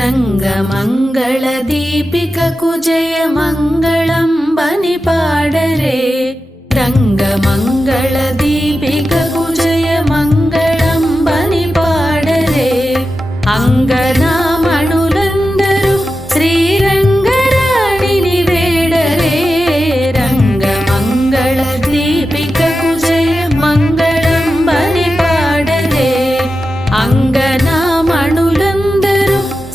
రంగమంగళ దీపికకు జయ మంగళం బని పాడరే రంగమంగళ దీపికకు జయ మంగళం బని పాడరే అంగనామణులందరూ శ్రీరంగరాణిని వేడరే రంగమంగళ దీపికకు జయ మంగళం బని పాడరే అంగనామణులందరూ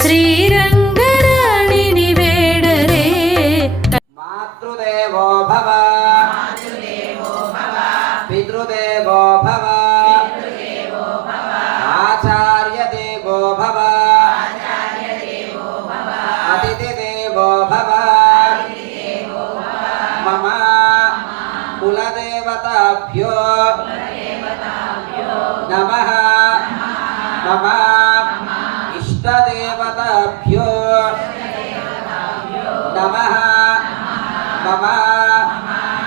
శ్రీరంగరాణిని వేడరే మాతృదేవో భవ పితృదేవో భవ ఆచార్య దేవో భవ అతిథి దేవో భవ మమ కులదేవతాభ్యో నమః మమ ఇష్టదేవతాభ్యో నమః మమ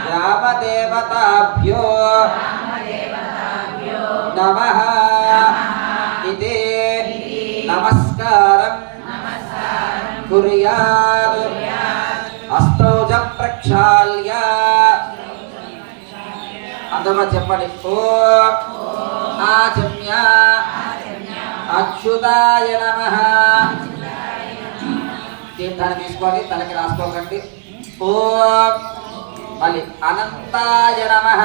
గ్రామదేవతాభ్యో నమః ఇతి నమస్కారం కుర్యాత్ అష్టౌజ ప్రక్షాళ్య అందరూ చెప్పండి ఓం ఆచమ్య అచ్యుతాయ నమః తీర్థాన్ని తీసుకోండి తలకి రాసుకోకండి ఓం మళ్ళీ అనంతాయ నమః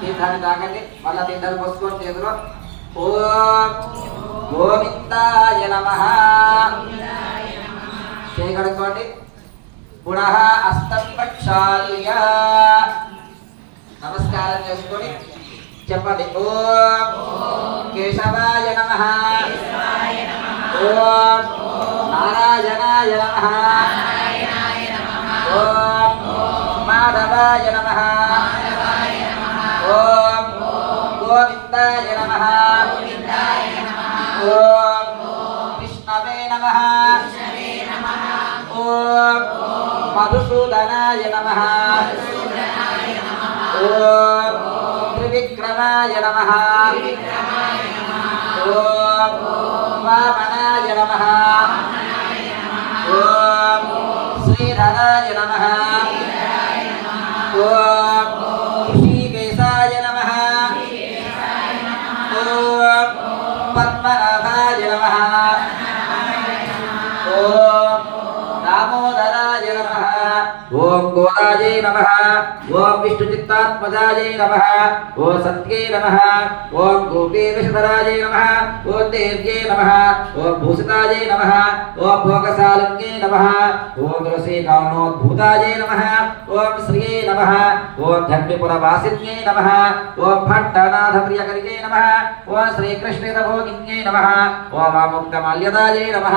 తీర్థాన్ని తాగండి మళ్ళీ తీర్థాన్ని పోసుకోండి చేతిలో ఓం గోవిందాయ నమః చేయగలుగుకోండి పునః అస్తం ప్రక్షాళ్య నమస్కారం చేసుకొని చెప్పండి ఓం కేశవాయ నమః ఓం నారాయణాయ నమః ఓం మాధవాయ నమః ఓం గోవిందాయ నమః ఓం విష్ణవే నమః ఓం మధుసూదనాయ నమః ఓం త్రివిక్రమాయ నమః ఓం వామనాయ నమః ఓం శ్రీధరాయ నమః ఓం ఋషికేశాయ నమః ఓం పద్మనాభాయ నమః ఓం దామోదరాయ నమః ఓం గోదాయే నమః ఓం విష్ణుచిత్తాత్మజాయే నమః ఓం సత్యే నమః ఓం గోపీకృష్ణధరాయే నమః ఓం దేవ్యే నమః ఓం భూషితాయే నమః ఓం భోగశాలిన్యే నమః ఓం తులసీకారణోద్భూతాయే నమః ఓం శ్రీయే నమః ఓం ధన్విపురవాసిన్యే నమః ఓం భట్టనాథప్రియకరికే నమః ఓం శ్రీకృష్ణభోగిన్యే నమః ఓం ఆముక్తమాల్యదాయే నమః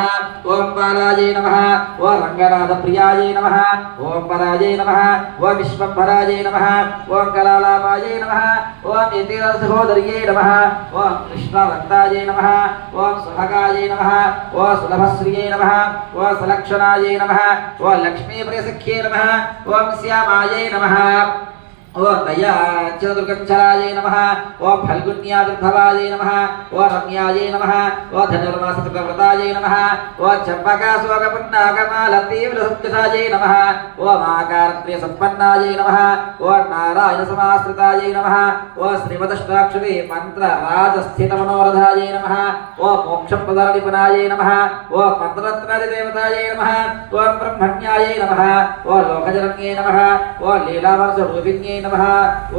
ఓం బాలాయే నమః ఓం రంగనాథప్రియాయే నమః ఓం పరాయే నమః ఓం విశ్వంభరాయే నమః ఓం కలాలాపాయే నమః ఓం యతిరసహోదర్యే నమః ఓం కృష్ణభక్తాయే నమః ఓం సుభగాయే నమః ఓం సులభశ్రియే నమః ఓం సులక్షణాయే నమః ఓం లక్ష్మీప్రియసఖ్యే నమః ఓం శ్యామాయే నమః ఓం దయాచతుర్గంఛలాయే నమః ఓం ఫల్గుణ్యాదుర్భవాయే నమః ఓం రమ్యాయే నమః ఓం ధనుర్మాసకృతవ్రతాయే నమః ఓం చంపకాశోకపున్నాగమాలతీవ్రసత్కృతాయే నమః ఓం ఆకారప్రియసంపన్నాయే నమః ఓం నారాయణసమాశ్రితాయే నమః ఓం శ్రీమదష్టాక్షరీ మంత్రరాజస్థితమనోరథాయే నమః ఓం మోక్షప్రదానిపునాయే నమః ఓం మంత్రరత్నాదిదేవతాయే నమః ఓం బ్రహ్మణ్యాయే నమః ఓం లోకజనన్యే నమః ఓం లీలావర్షరూపిణ్యే నమః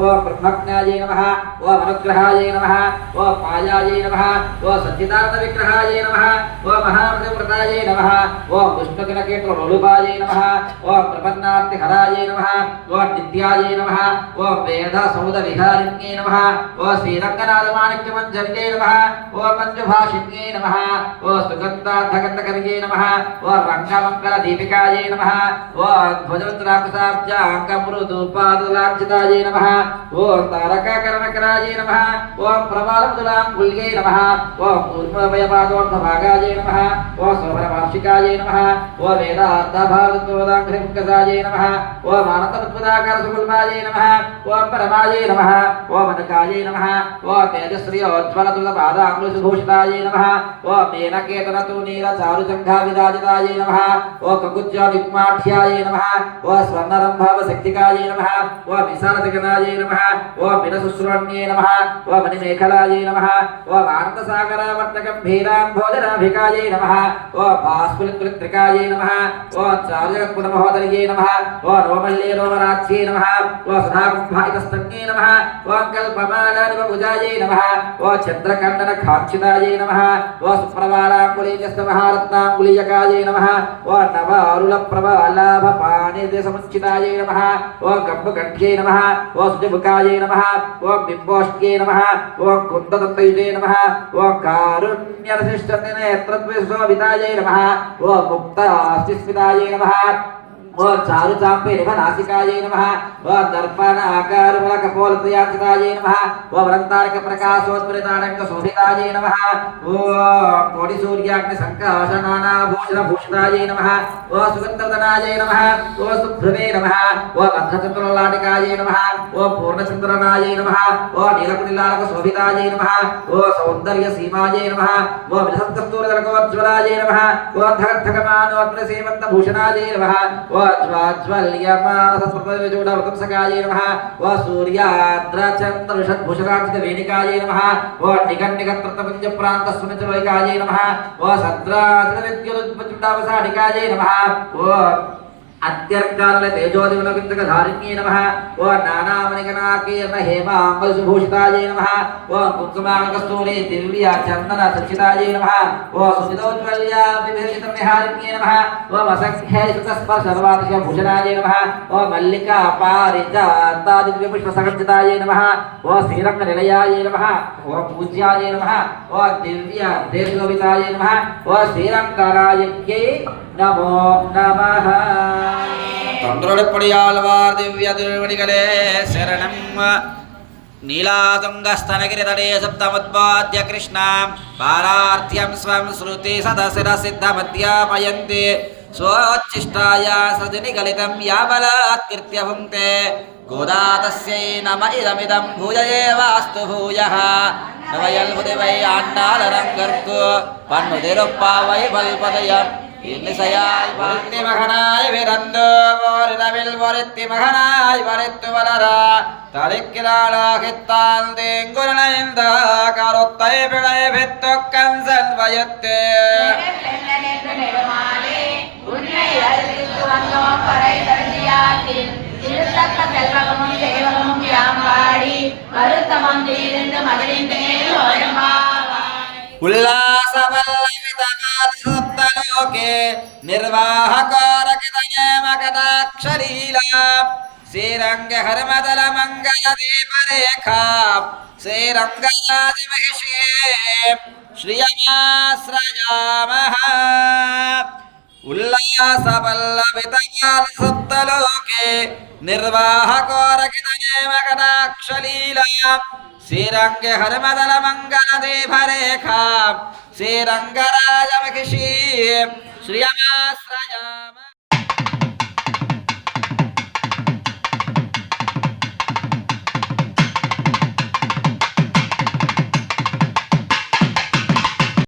ఓం బ్రహ్మజ్ఞాయే నమః ఓం అనుగ్రహాయే నమః ఓం మాయాయే నమః ఓం సచ్చిదానంద విగ్రహాయే నమః ఓం మహాప్రతివ్రతాయే నమః ఓం విష్ణుకినకేతురూపాయే నమః ఓం ప్రపన్నార్తిహరాయే నమః ఓం నిత్యాయే నమః ఓం వేద సముద విహారిణ్యే నమః ఓం శ్రీరంగనాథమాణిక్యమంజర్యే నమః ఓం మంజుభాషిణ్యే నమః ఓం సుగంధార్థగంధకర్యే నమః ఓం రంగమంగళ దీపికాయే నమః ఓం ధ్వజవత్రాకుశాబ్జాంగమృదుపాదలార్జిత శ్రీరాజితాయే నమః ఓం తారకాకర్ణకరాజే నమః ఓం ప్రబాలముదులాం గుల్గే నమః ఓం కూర్మవయపాదోర్ధభాగాయే నమః ఓం శోభనవార్షికాయే నమః ఓం వేదార్థభావతోదాంఘ్రిముఖసాయే నమః ఓం ఆనందముద్భుతాకారసుగుల్మాయే నమః ఓం పరమాయే నమః ఓం అనకాయే నమః ఓం తేజశ్రీయోజ్వలతులపాదాంగులిసుభూషితాయే నమః ఓం మేనకేతనతూనీరచారుజంఘావిరాజితాయే నమః ఓం కకుజ్జావిగ్మాఢ్యాయే నమః ఓం స్వర్ణరంభావశక్తికాయే నమః ఓం విశాలజగనాయే నమః ఓం వినసుశ్రుణ్యే నమః ఓం మణిమేఖలాయే నమః ఓం ఆనందసాగరావర్తగంభీరాంభోజనాభికాయే నమః ఓం భాస్ఫులిత్రికాయే నమః ఓం చారుజగత్పురమహోదర్యే నమః ఓం రోమల్యే రోమరాజ్యే నమః ఓం సుధాకుంభాయితస్తన్యే నమః ఓం కల్పమాలానివభుజాయే నమః ఓం చంద్రకండనకాంక్షితాయే నమః ఓం సుప్రవాళాంగులీజస్తమహారత్నాంగులీయకాయే నమః ఓం నవారులప్రభాలాభపాణిదేశముచ్చితాయే నమః ఓం గంభకంఠ్యే నమః ఓం సుజముఖాయే నమః ఓం బింబోష్ట్యే నమః ఓం కుందదంతయుజే నమః ఓం కారుణ్యరశిష్టనేత్రద్విశోభితాయే నమః ఓం ముక్తాస్తిస్మితాయే నమః ఓం చారుచాంపేరిభనాసికాయే నమః ఓం దర్పణాకారుమలకపోలతయార్చితాయే నమః ఓం వృంతారక ప్రకాశోత్పరితాడంకశోభితాయే నమః ఓం కోటిసూర్యాగ్ని సంకాశనానాభూషణభూషితాయే నమః ఓం సుగంధవదనాయే నమః ఓం సుభ్రమే నమః ఓం అర్ధచంద్రలాటికాయే నమః ఓం పూర్ణచంద్రనాయే నమః ఓం నీలకునిలాలకశోభితాయే నమః ఓం సౌందర్యసీమాయే నమః ఓం విలసత్కస్తూరదలకోజ్వలాయే నమః ఓం ధగద్ధగమానోత్పలసేమంతభూషణాయే నమః ఓం జ్వాజ్వల్యమానసత్పదవిజూఢవతంసకాయే నమః ఓం సూర్యాద్రచంద్రషద్భూషణార్చితవేణికాయే నమః ఓం నిగన్నిగత్రతపుంజప్రాంతస్సునిచలోకాయే నమః ఓం సద్రాచరవిద్యుదుద్భుతావసాడికాయే నమః ఓం అత్యర్కాల తేజోదివనవిందకధారిణ్యే నమః ఓం నానామణిగణాకీర్ణ హేమాంగసుభూషితాయే నమః ఓం కుంకుమాంగకస్తూరే దివ్య చందన సచితాయే నమః ఓం సుమితోజ్వల్యా విభూషితనిహారిణ్యే నమః ఓం అసంఖ్యైసుతస్పర్శర్వాతిశభూషణాయే నమః ఓం మల్లికా పారిజాతాదివ్యపుష్పసగర్జితాయే నమః ఓం శ్రీరంగనిలయాయే నమః ఓం పూజ్యాయే నమః ఓం దివ్య దేశోభితాయే నమః ఓం శ్రీరంగరాయజ్ఞే నమో నమః. తొందరపడియాళ్వార్ దివ్య తిరువడిగలే శరణం. నీలాతుంగస్తనగిరితడే సప్తముద్బాద్య కృష్ణాం పారార్థ్యం స్వం శృతి సదశిరసిద్ధమధ్యాపయంతి స్వోచ్ఛిష్టాయ సజనిగలితం యాబలాత్కృత్య భుంక్తే గోదా తస్యై నమ ఇదమిదం భూయ ఏవాస్తు భూయః నవయల్ముదివై ఆండాలరంగర్కు పన్నుదిరుప్పావై బల్పదయం இன்னிசையால் வருத்தி மகனாய் விரந்து ஓரிரவில் ஒருத்தி மகனாய் வரைத்து வளரா தளிக்கிறாளாகித்தான் தேங்குரணைந்த கருத்தை பிழை வித்து கஞ்சன் வயத்து ఉల్లాసవల్లవితమాసప్తలోకే నిర్వాహకారకితనేమకటాక్షలీలా శ్రీరంగ హరమదల మంగళ దీపరేఖా శ్రీరంగరాజమహిషే శ్రియమాశ్రయామః. ఉల్లాసవల్లవితమాసప్తలోకే నిర్వాహకారకితనేమకటాక్షలీలా శ్రీరంగ హరమదల మంగళ దీపరేఖా శ్రీరంగరాజమహిషీ శ్రియమాశ్రయామః.